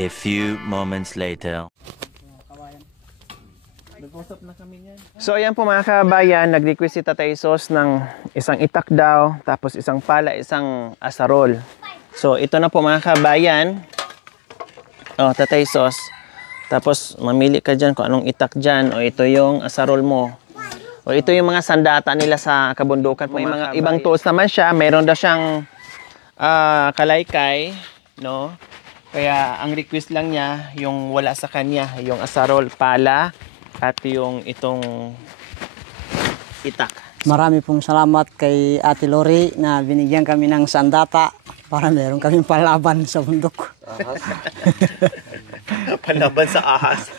A few moments later. So ayan po mga kabayan, nag-request si Tatay Sos ng isang itak daw, tapos isang pala, isang asarol. So ito na po mga kabayan. Oh, Tatay Sos. Tapos mamili ka dyan kung anong itak dyan. O ito yung asarol mo. O ito yung mga sandata nila sa kabundukan. May mga ibang tools naman siya. Meron daw siyang kalaykay, no? Kaya ang request lang niya, yung wala sa kanya, yung asarol, pala, at yung itong itak. Marami pong salamat kay Ate Lori na binigyan kami ng sandata para meron kaming palaban sa bundok. Palaban sa ahas.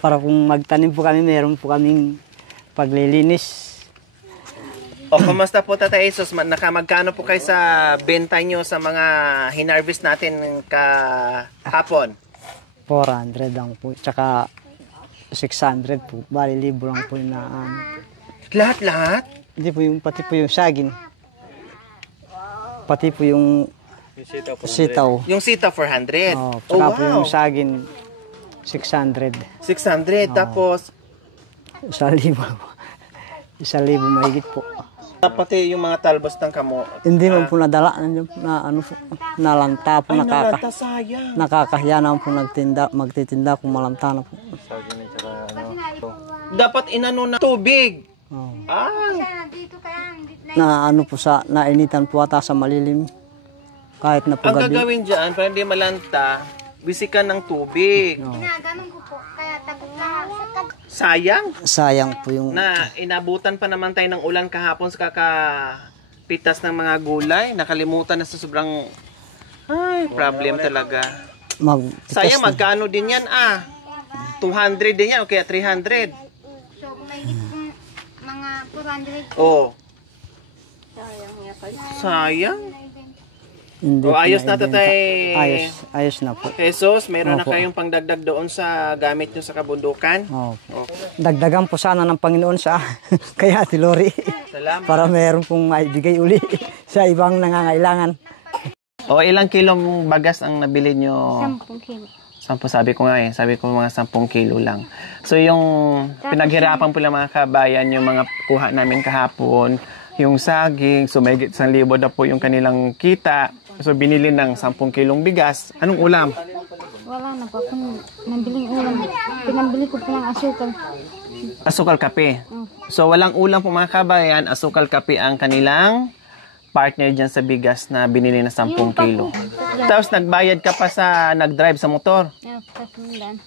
Para kung magtanim po kami, meron po kaming paglilinis. O, kumusta po Tatay Sos? Nakamagkano po kayo sa benta nyo sa mga hinarvest natin kahapon? 400 lang po. Tsaka 600 po. Bali, libo lang po yung Lahat-lahat? Hindi po yung, pati po yung saging. Pati po yung sitaw. Yung sitaw 400? Oh, tsaka po yung saging 600. 600, tapos? 1,000. 1,000 mahigit po. Pati yung mga talbos ng kamo. Hindi man po nadala na ano po, nalanta po. Ay, nalanta, sayang. Nakakahiya naman po magtitinda kung malanta na po. Dapat inano na tubig. Oh. Ah. Na ano po nainitan po ata sa malilim. Kahit na po Ang gabi. gagawin dyan, para hindi malanta, bisikan ng tubig. No. Ginaganon ko po, kaya takot na. Sayang. Sayang po yung... Na inabutan pa naman tayo ng ulan kahapon sa kakapitas ng mga gulay. Nakalimutan na sa sobrang... Ay, problem talaga. Sayang, magkano din yan 200 din yan o kaya 300. So, kung may mga 400. Oh. Sayang niya kayo. Sayang. Hindi O, ayos na ibenta. Tatay. Ayos na po. Jesus, meron na Opo. kayong pangdagdag doon sa gamit nyo sa kabundukan. Oh. Oh. Dagdagan po sana ng Panginoon sa kay Ate Lori. Salamat. Para meron pong maibigay uli sa ibang nangangailangan. O, ilang kilong bagas ang nabili nyo? 10 kilo. 10, sabi ko nga sabi ko mga 10 kilo lang. So yung pinaghirapan po lang mga kabayan, yung mga kuha namin kahapon, yung saging, so may 1,000 na po yung kanilang kita. So binili ng 10 kilong bigas. Anong ulam? Wala na po. Kung nabiling ulam, pinabili ko po ng asukal. Asukal kape. So walang ulam po mga kabayan, asukal kape ang kanilang partner dyan sa bigas na binili na 10 kilo. Tapos nagbayad ka pa sa nag-drive sa motor. Yeah, kasundan.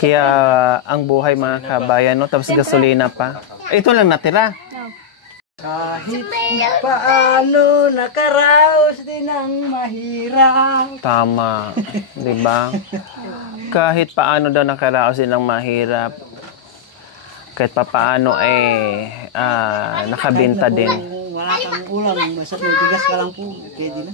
Kaya ang buhay mga kabayan, no? Tapos gasolina pa. Ito lang natira. Kahit paano nakaraos din ang mahirap. Tama. Diba? Kahit paano daw nakaraos silang mahirap. Kahit pa paano nakabenta din. Kung wala kang ulam, basta may bigas ka lang po, pwede na.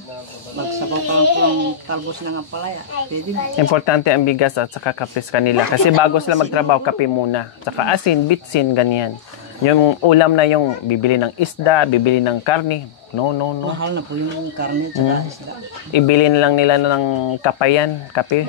Magsabaw ka lang po ang talbos ng ampalaya, pwede na. Importante ang bigas at saka kapis kanila. Kasi bago sila magtrabaho, kape muna. Saka asin, bitsin, ganyan. Yung ulam na yung bibili ng isda, bibili ng karne. No. Mahal na po yung karne at saka isda. Ibilin lang nila ng kapayan, kape.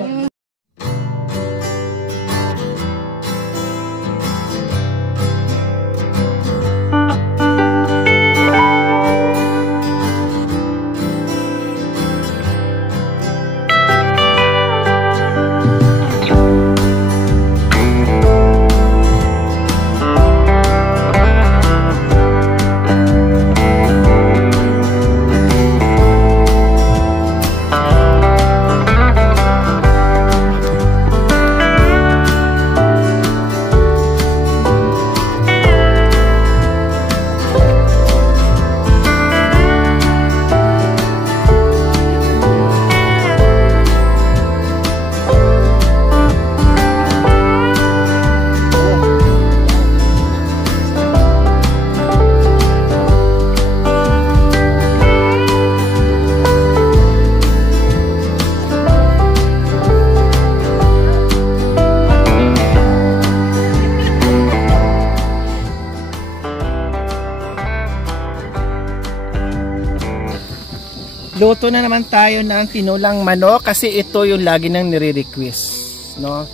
luto na naman tayo ng tinulang manok kasi ito yung lagi nang nire-request, no?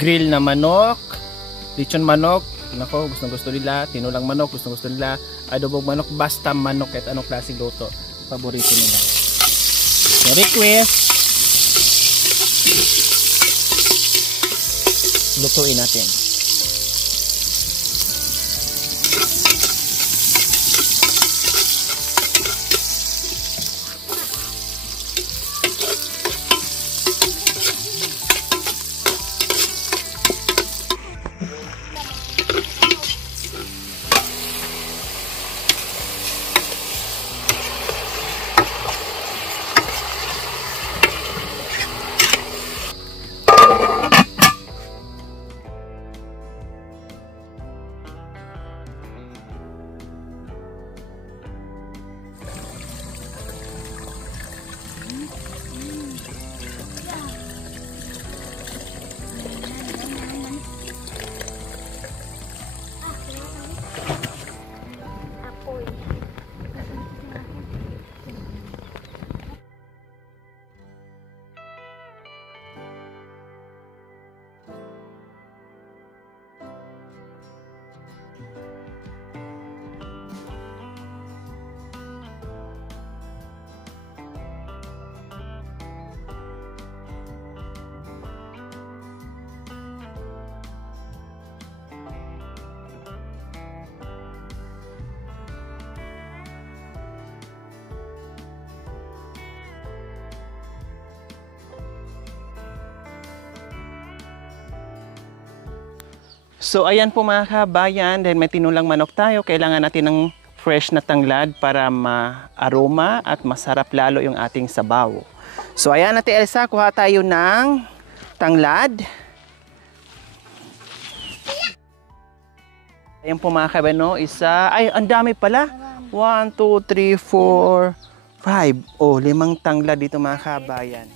Grill na manok, lechon manok, nako, gusto nila, tinulang manok, gusto nila, adobong manok, basta manok kahit anong klaseng luto, paborito nila. So, request, lutuin natin. So ayan po mga kabayan, dahil may tinulang manok tayo, kailangan natin ng fresh na tanglad para ma-aroma at masarap lalo yung ating sabaw. So ayan, Ate Elsa, kuha tayo ng tanglad. Ayan po mga kabano, isa, ay ang dami pala. 1, 2, 3, 4, 5. Oh, 5 tanglad dito mga kabayan.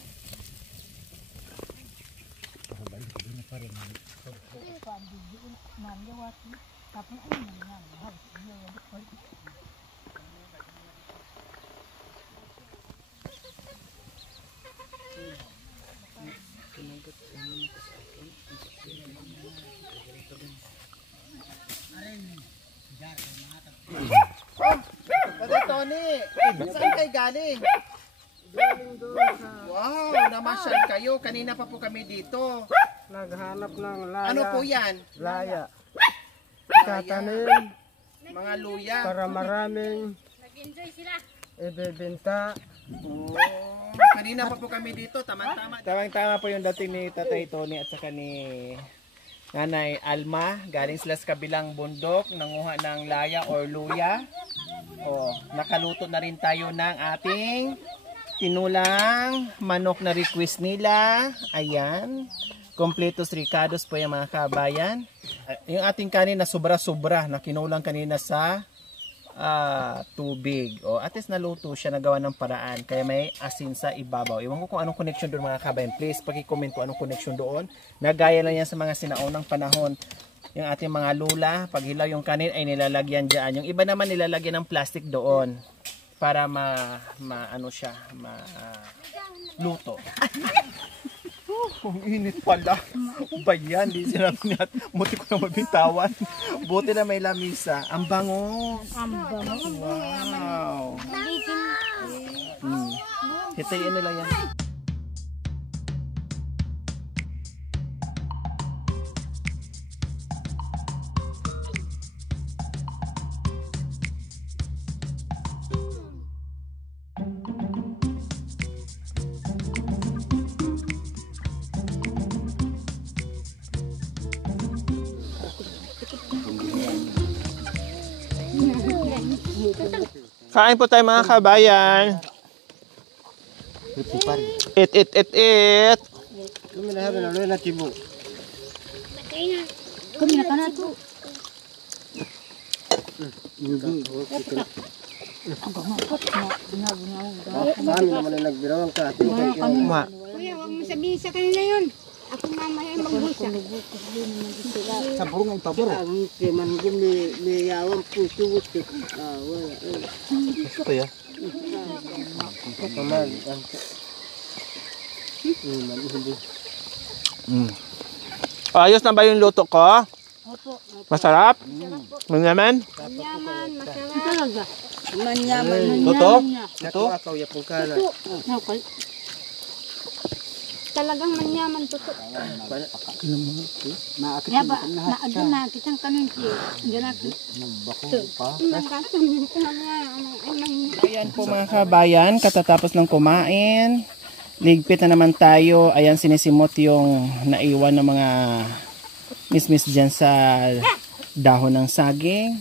Ate Tony, saan kayo galing? Wow, namasyal kayo. Kanina pa po kami dito. Naghanap ng laya. Ano po yan? Laya. Laya. Tatanim Mga luya. para maraming ibebenta. Oh, kanina pa po kami dito. Tamang-tama. Tamang-tama po yung dating ni Tatay Tony at saka ni Nanay Alma. Galing sila sa kabilang bundok. Nanguha ng laya or luya. Oh, nakaluto na rin tayo ng ating tinulang manok na request nila. Ayan. Completos ricados po yung mga kabayan. Yung ating kanin na sobra-sobra na kinulang kanina sa tubig. O, at least naluto siya, nagawa ng paraan. Kaya may asin sa ibabaw. Iwan ko kung anong connection doon mga kabayan. Please, paki-comment kung anong connection doon. Nagaya lang yan sa mga sinaunang panahon. Yung ating mga lula, pag hilaw yung kanin ay nilalagyan dyan. Yung iba naman nilalagyan ng plastic doon para ano siya, luto. Ang init pala. Ba yan? Di sinabi niya. Buti ko na mabitawan. Buti na may lamisa. Ang bango. Ang bango. Wow. Hitayin nila yan. Kain po tayo mga kabayan. Eat. Kami na kana to. Paano naman ang nagbirawang ka? Ma. Kuya, wag mo sabihin sa kanila yun. Ako mamaya ay magbusa. Sa burung ang pabor. Ang manggum ni yawang puso gusto. Wala. Gusto ya. Kaman. Ayos na ba yung luto ko? Opo. Masarap? Manyaman? Yaman, masarap. Manyaman. Luto? Ito akaw ya pungkala. Okay. Talagang manyaman to. Maakit Ya ba, naadun na kitang kanin ki. Ganat. Ayan po mga kabayan, katatapos ng kumain, ligpit na naman tayo. Ayan, sinisimot yung naiwan ng mga mismis dyan sa dahon ng saging.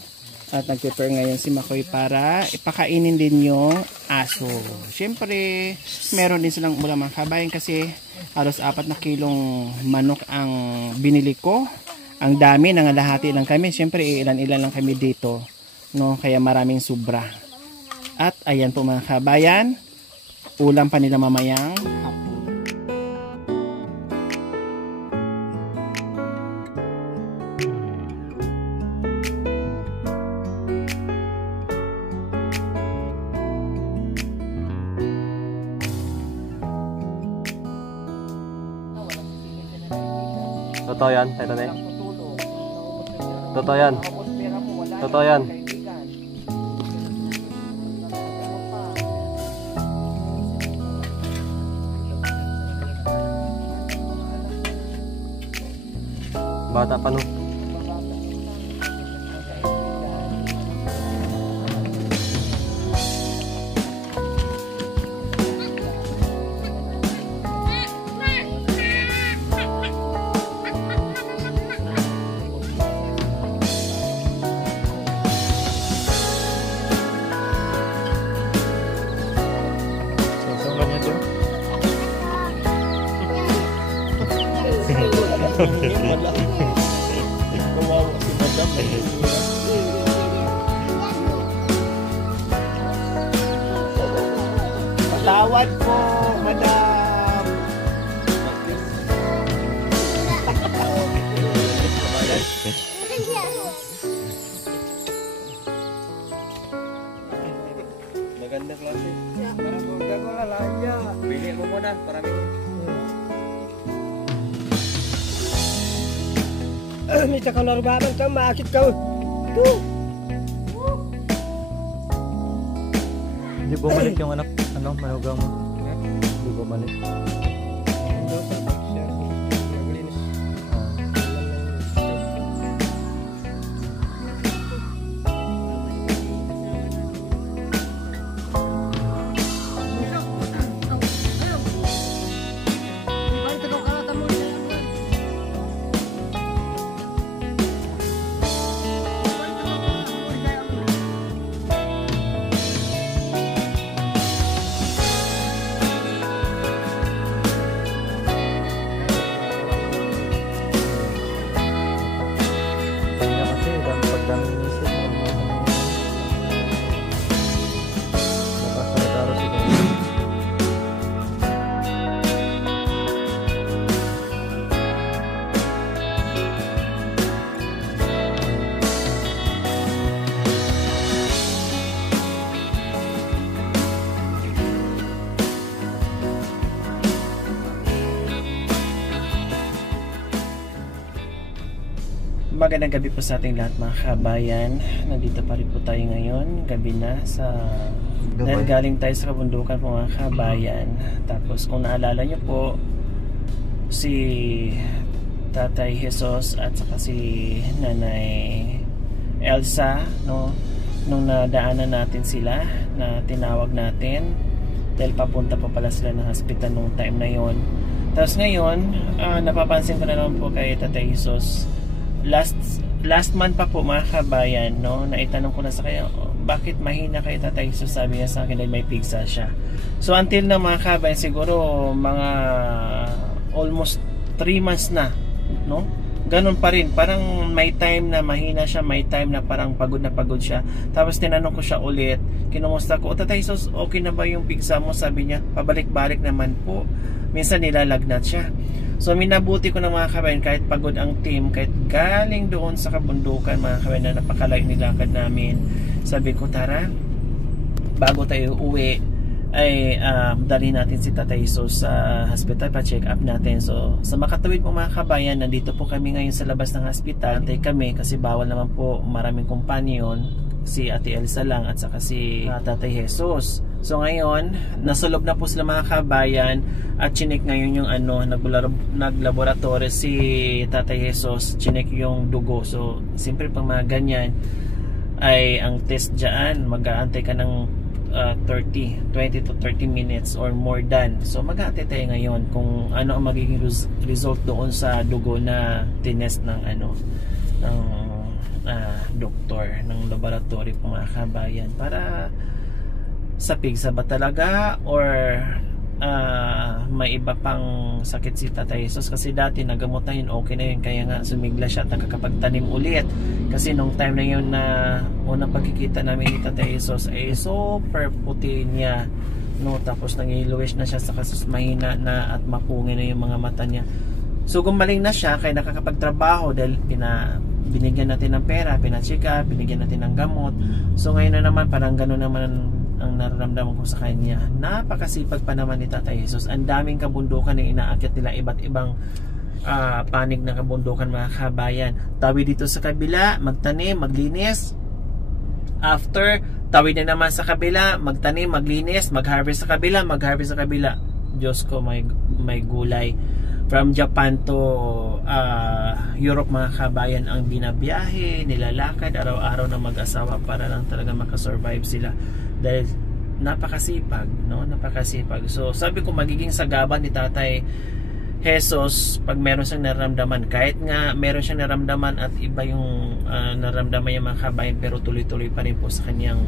At nag-prepare ngayon si Makoy para ipakainin din yung aso. Siyempre, meron din silang ulam mga kabayan kasi halos 4 na kilong manok ang binili ko. Ang dami, nangalahati lang kami. Siyempre, ilan-ilan lang kami dito. No? Kaya maraming sobra. At ayan po mga kabayan, ulam pa nila mamayang hapon. Totoo yan, Tito Nay. Totoo yan. Totoo yan. Bata pa no. Kawawa si Madam. Patawad po, Madam. Maganda klase. Para buka ko lalaya. Bili mo muna, parami. Mita ka larbanan ka, maakit ka. Hindi bumalik yung anak, manugang mo. Hindi bumalik. Magandang gabi po sa ating lahat mga kabayan. Nandito pa rin po tayo ngayon. Gabi na dahil galing tayo sa kabundukan po mga kabayan. Tapos kung naalala nyo po, si Tatay Jesus at saka si Nanay Elsa, no, nung nadaanan natin sila, na tinawag natin dahil papunta po pala sila ng hospital nung time na yon. Tapos ngayon, napapansin ko na naman po kay Tatay Jesus, last month pa po mga kabayan, no, naitanong ko na sa kanya, bakit mahina kay Tatay Jesus? Sabi niya sa akin dahil may pigsa siya. So until na mga kabayan, siguro mga almost 3 months na, no, ganun pa rin. Parang may time na mahina siya, may time na parang pagod siya. Tapos tinanong ko siya ulit, kinumusta ko, Tatay Jesus, okay na ba yung pigsa mo? Sabi niya, pabalik-balik naman po. Minsan nilalagnat siya. So minabuti ko ng mga kabayan, kahit pagod ang team, kahit galing doon sa kabundukan mga kabayan na napakalayo nilakad namin, sabi ko tara, bago tayo uwi ay dali natin si Tatay Jesus sa hospital, pa-check up natin. So sa makatawid po mga kabayan, nandito po kami ngayon sa labas ng hospital. Antay kami kasi bawal naman po, maraming kumpanyon, si Ate Elsa lang at saka si Tatay Jesus. So ngayon, nasa loob na po sila mga kabayan at chinek ngayon yung naglaboratory si Tatay Jesus, chinek yung dugo. So simple pang mga ganyan ay ang test dyan, mag-aantay ka ng 20 to 30 minutes or more than. So mag-aantay tayo ngayon kung ano ang magiging result doon sa dugo na tinest ng doktor ng laboratory po mga kabayan, para sa pigsa ba talaga or may iba pang sakit si Tatay Jesus. Kasi dati nagamot na yun, okay na yun, kaya nga sumigla siya at nakakapagtanim ulit. Kasi nung time na yun na unang pagkikita namin ni Tatay Jesus ay super puti niya, no? Tapos nangiluwish na siya sa kasus, mahina na at mapungin na yung mga mata niya. So gumaling na siya, kaya nakakapagtrabaho dahil binigyan natin ng pera, pina-check up, binigyan natin ng gamot. So ngayon na naman, parang gano'n naman ang nararamdaman ko sa kanya. Napakasipag pa naman ni Tatay Jesus. Ang daming kabundukan na inaakyat nila, iba't ibang panig na kabundukan mga kabayan. Tawid dito sa kabila, magtanim, maglinis. After, tawid na naman sa kabila, magtanim, maglinis, mag-harvest sa kabila, mag-harvest sa kabila. Diyos ko, may gulay. From Japan to Europe mga kabayan ang binabiyahe, nilalakad araw-araw na mag-asawa para lang talaga makasurvive sila dahil napakasipag, no? Napakasipag. So sabi ko magiging sagaban ni Tatay Jesus pag meron siyang nararamdaman, kahit nga meron siyang nararamdaman at iba yung nararamdaman yung mga kabayan, pero tuloy-tuloy pa rin po sa kanyang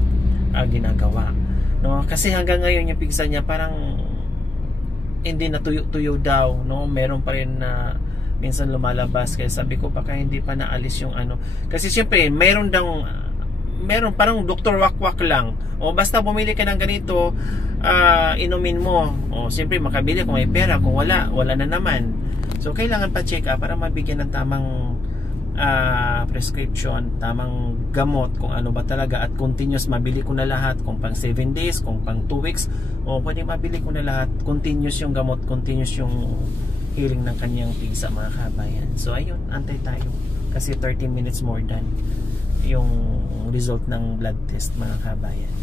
ginagawa, no? Kasi hanggang ngayon yung pigsa niya parang hindi na tuyo daw, no? Meron pa rin na minsan lumalabas, kaya sabi ko baka hindi pa naalis yung kasi syempre meron parang doktor wakwak lang, o basta bumili ka ng ganito, inumin mo, o syempre makabili kung may pera, kung wala na naman. So kailangan pa check up para mabigyan ng tamang prescription, tamang gamot kung ano ba talaga, at continuous mabili ko na lahat, kung pang 7 days, kung pang 2 weeks, o pwede mabili ko na lahat, continuous yung gamot, continuous yung healing ng kanyang pigsa mga kabayan. So ayun, antay tayo kasi 30 minutes more than yung result ng blood test mga kabayan.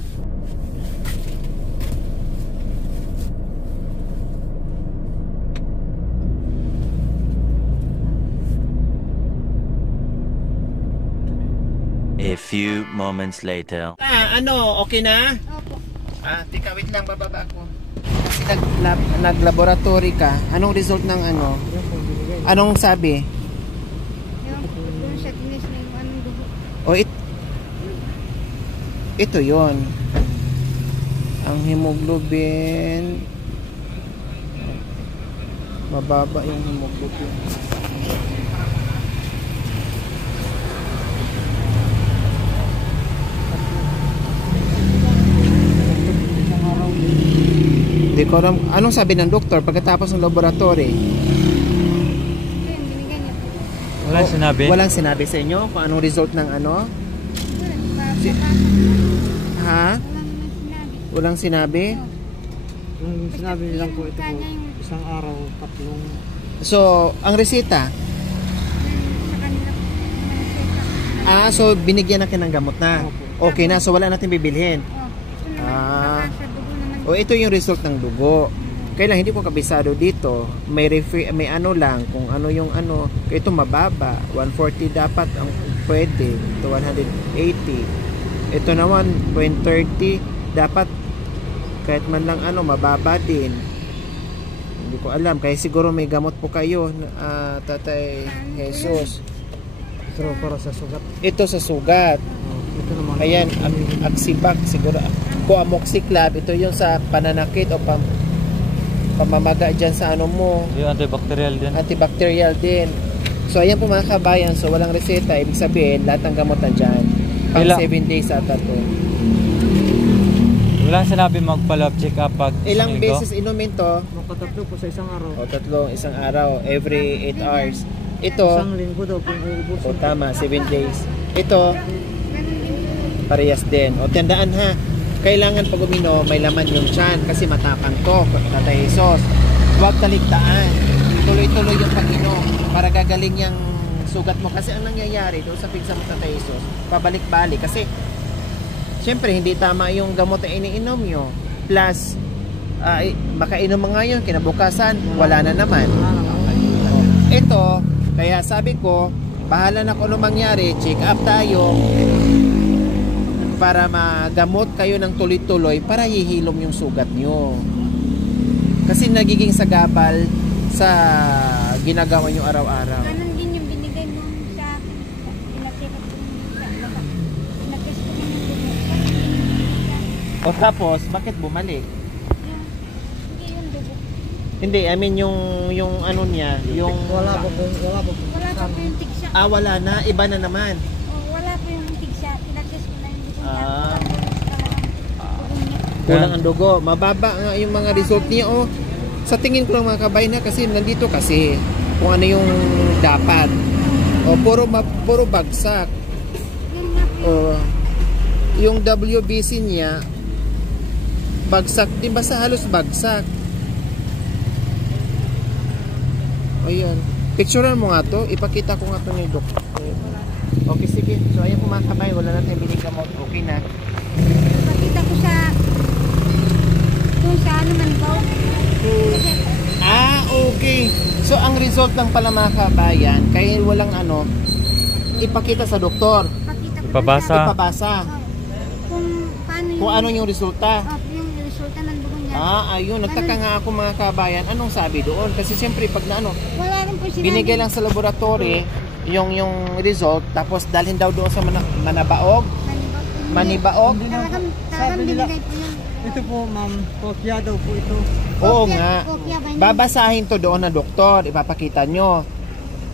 A few moments later. Okay na? Opo. Tika, wait lang, bababa ako. Kasi nag-laboratory ka. Anong result ng Anong sabi? Yung doon siya tinis na yung anong dugo. O ito yon. Ang hemoglobin, mababa yung hemoglobin. Hindi ko alam. Anong sabi ng doktor pagkatapos ng laboratory? Ayun, binigyan niya po. Walang sinabi? Walang sinabi sa inyo kung anong result ng Wala, Ha? walang naman sinabi. Walang sinabi? Yung sinabi nilang po ito po, Kanya yung isang araw, 3. So, ang resita? sa kanila po. Nagseta. So binigyan na kayo ng gamot na. Okay na, so wala natin bibilhin. Ito naman, baka sa dugo naman. Ito yung result ng dugo. Kaya lang hindi ko kabisado dito. May lang kung ano yung ito mababa. 140 dapat ang pwede. Ito 180. Ito naman 0.30 dapat kahit man lang mababa din. Hindi ko alam. Kaya siguro may gamot po kayo, Tatay Jesus. Ito para sa sugat. Ito sa sugat. Ito naman. Ayan, Axibac siguro. Amoxiclav, ito yung sa pananakit o pamamaga dyan sa mo. Yung antibacterial din. Antibacterial din. So ayan po mga kabayan, so walang reseta, ibig sabihin lahat ng gamot nandyan. Pang 7 days ata to. Walang sinabi magpa-lab check up pag Ilang isang linggo? beses inumin to? Makatatlo po sa isang araw. O tatlo, isang araw, every 8 hours. Ito, Isang linggo daw kung uubos. o tama, 7 days. Ito, parehas din. O tandaan ha, kailangan pag uminom, may laman yung tiyan kasi matapang to, Tatay Jesus. Huwag taligtaan. Tuloy-tuloy yung pag-inom para gagaling yung sugat mo. Kasi ang nangyayari doon sa pigsa mo, Tatay Jesus, pabalik-balik. Kasi, syempre, hindi tama yung gamot na iniinom nyo. Plus, makainom mo ngayon, kinabukasan, wala na naman. Ito, kaya sabi ko, bahala na kung ano mangyari, check up tayo para magamot kayo ng tuloy-tuloy para hihilom yung sugat nyo. Kasi nagiging sagabal sa ginagawa nyo araw-araw. Ganun din yung binigay mo sa akin. Pinacheck up ko sa pinatest ko yung O tapos, bakit bumalik? Hindi yung dugo. Hindi, I mean yung ano niya, yung... Wala po po. Wala pa po yung tigsa. wala na, iba na naman. Wala po yung tigsa. Pinatest ko na yung dugo. Ah. Talagang dugo niya. Kulang ang dugo. Mababa nga yung mga result niya. O, sa tingin ko lang mga kabayan na kasi nandito kasi kung ano yung dapat. O, puro bagsak. Yun nga po. O, yung WBC niya, bagsak. Di ba sa halos bagsak? O yun. Picturean mo nga to. Ipakita ko nga to ni Doc. Okay, sige. So, ayan po mga kabayan. Wala natin binigamot. Okay na. Pakita ko sa kung sa ano man po. Okay. So, ang result lang pala mga kabayan, kahit walang ano, ipakita sa doktor. Pakita ko Ipabasa. Ipabasa. kung paano yung, Kung ano yung resulta. yung resulta ng dugo niya. Ayun. Nagtaka nga ako mga kabayan, anong sabi doon? Kasi siyempre, pag na ano, Wala rin po sinabi. binigay lang sa laboratory yung result, tapos dalhin daw doon sa Manabaog. Manibaog? Talagang binigay po yun. Ito po ma'am, kopya daw po ito. Oo Kopya- nga. kopya ba yun? Babasahin to doon na doktor. Ipapakita nyo.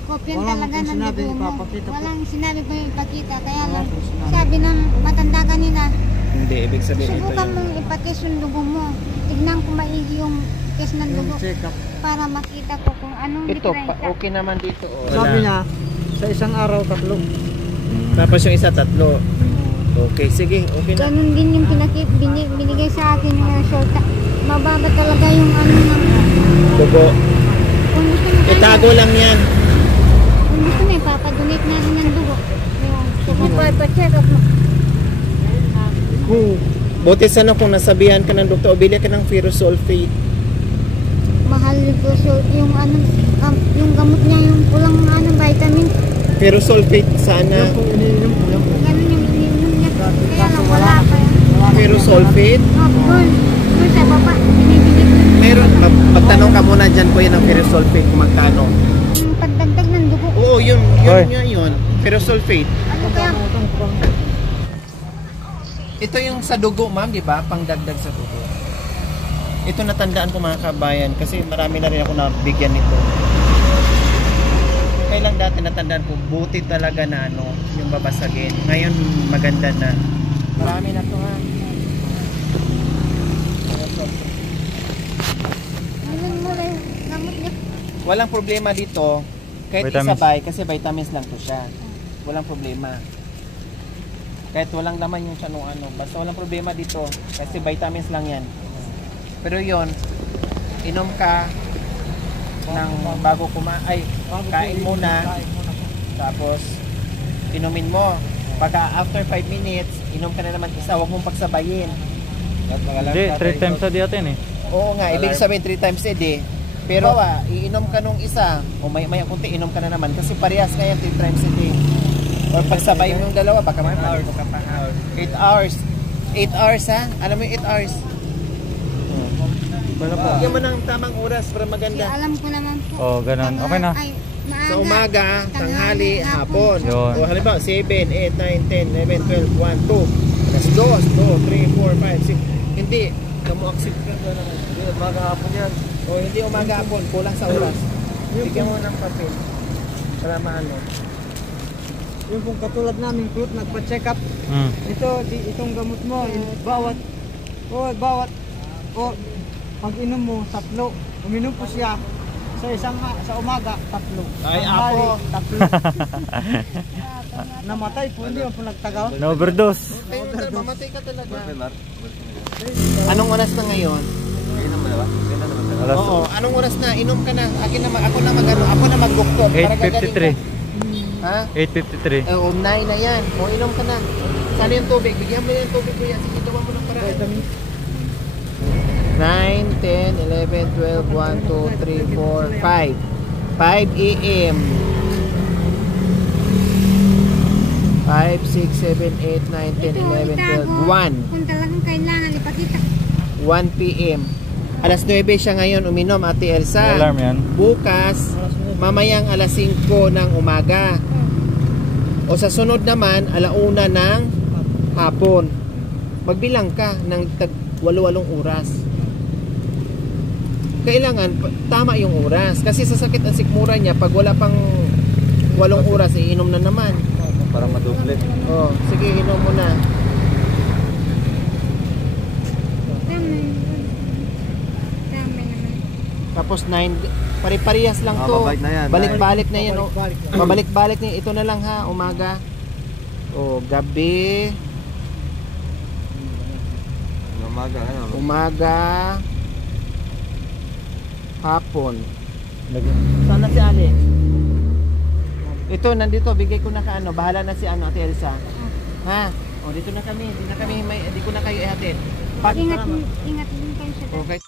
Kopyan Walang talaga ng sinabi dugo mo. ipapakita po. Walang sinabi po yung ipakita. Kaya Wala lang, po sinabi. sabi ng matanda kanina, Hindi, ibig sabihin ito subukan yun. mong ipatest yung dugo mo. Tignan ko maigi yung test ng Yung dugo check up. para makita ko kung anong Ito, diferensya. okay naman dito. Oh. Sabi niya, sa isang araw 3. Tapos yung isa 3. Okay, sige, okay na. Ganun din yung binigay sa akin yung resulta. Mababa talaga yung ano ng... Dugo. Kung gusto mo, Itago lang yan. kung gusto mo, ipapadonate natin ng dugo. Yung pa-check up mo. Buti sana kung nasabihan ka ng doktor, o bili ka ng ferrous sulfate. Mahal po so, yung ano, yung gamot niya, yung pulang ano, vitamin. Ferrous sulfate sana. Yan po, iniinom po. Yan po. Ganun yung ininom niya. Kaya lang wala pa yan. Ferrous sulfate. Doon sa baba, binibili ko Meron, magtanong ka muna dyan po yan ng ferrous sulfate kung magkano. yung pagdagdag ng dugo. Oo, yun Hoy. nga yun. Ferrous sulfate. Ano kaya? Ito yung sa dugo, ma'am, di ba? Pangdagdag sa dugo. Ito natandaan ko mga kabayan kasi marami na rin ako nabigyan nito. Kailang dati natandaan ko, buti talaga na ano, yung babasagin. Ngayon maganda na. Marami na to ha. Ilan mo lang yung gamot niya. Walang problema dito. Kahit Vitamins. isabay, kasi vitamins lang to siya. Walang problema. Kahit walang laman yung siya nung ano. Basta walang problema dito. Kasi vitamins lang yan. Pero yon, inom ka ng bago kain muna. Tapos, inumin mo. Pagka after 5 minutes, inom ka na naman isa. Huwag mong pagsabayin. Hindi, 3 times a day atin eh. Oo nga, ibig sabihin 3 times a day. Pero iinom ka nung isa, o maya kunti inom ka na naman kasi parehas nga yan 3 times a day. Or pagsabay mo yung dalawa, baka malito ka pa. 8 hours. 8 hours ha? Alam mo yung 8 hours? Bigyan mo ng tamang oras para maganda. Alam ko naman po. Oh, ganun. Okay na. Ay, maaga, Sa umaga, tanghali, hapon. Yun. O halimbawa, 7, 8, 9, 10, 11, 12, 1, 2. Tapos 2, 3, 4, 5, 6. Hindi. Kamu-accept ka na naman. Hindi, umaga hapon yan. O hindi umaga hapon. Kulang sa oras. Bigyan mo ng papel. Para maano. Yung kung katulad namin, Klot, nagpa-check up. Itong gamot mo, bawat, pag inom mo, 3. Uminom po siya sa umaga, 3. Ay, Tanghali, ako. 3. Namatay po, hindi po nagtagal. Na-overdose. Mamatay ka talaga. Anong oras na ngayon? Alas Oo, anong oras na? Inom ka na. Ako na mag-doktor. Para gagaling 8:53. ka. Ha? 8:53. O, 9 na yan. O, inom ka na. Saan yung tubig? Bigyan mo yung tubig ko yan. Sige, gawa mo ng paraan. 9, 10, 11, 12, 1, 2, 3, 4, 5. 5 a.m. 5, 6, 7, 8, 9, 10, 11, 12, 1. Kung talagang kailangan ipakita. 1 p.m. Alas 9 siya ngayon uminom, Ate Elsa. May alarm yan. Bukas, mamayang alas 5 ng umaga. O sa sunod naman, alauna ng hapon. Magbilang ka ng 8 oras. Kailangan, tama yung oras. Kasi sa sakit ang sikmura niya, pag wala pang 8 oras, iinom na naman. Para maduble. O, sige, inom mo na. Tama naman. Tapos 9, pare-parehas lang to. Babalik na yan. Balik-balik na yan. Oh. Babalik-balik na yan. Ito na lang ha, umaga. O, gabi. Umaga, ano? Umaga. Hapon. Sana si Ali? Ito, nandito. Bigay ko na ka ano. Bahala na si ano, Ate Elsa. Ha? O, dito na kami. Di ko na kayo ihatid. Ingat din kayo sa Okay.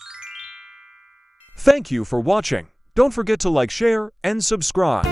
Thank you for watching. Don't forget to like, share, and subscribe.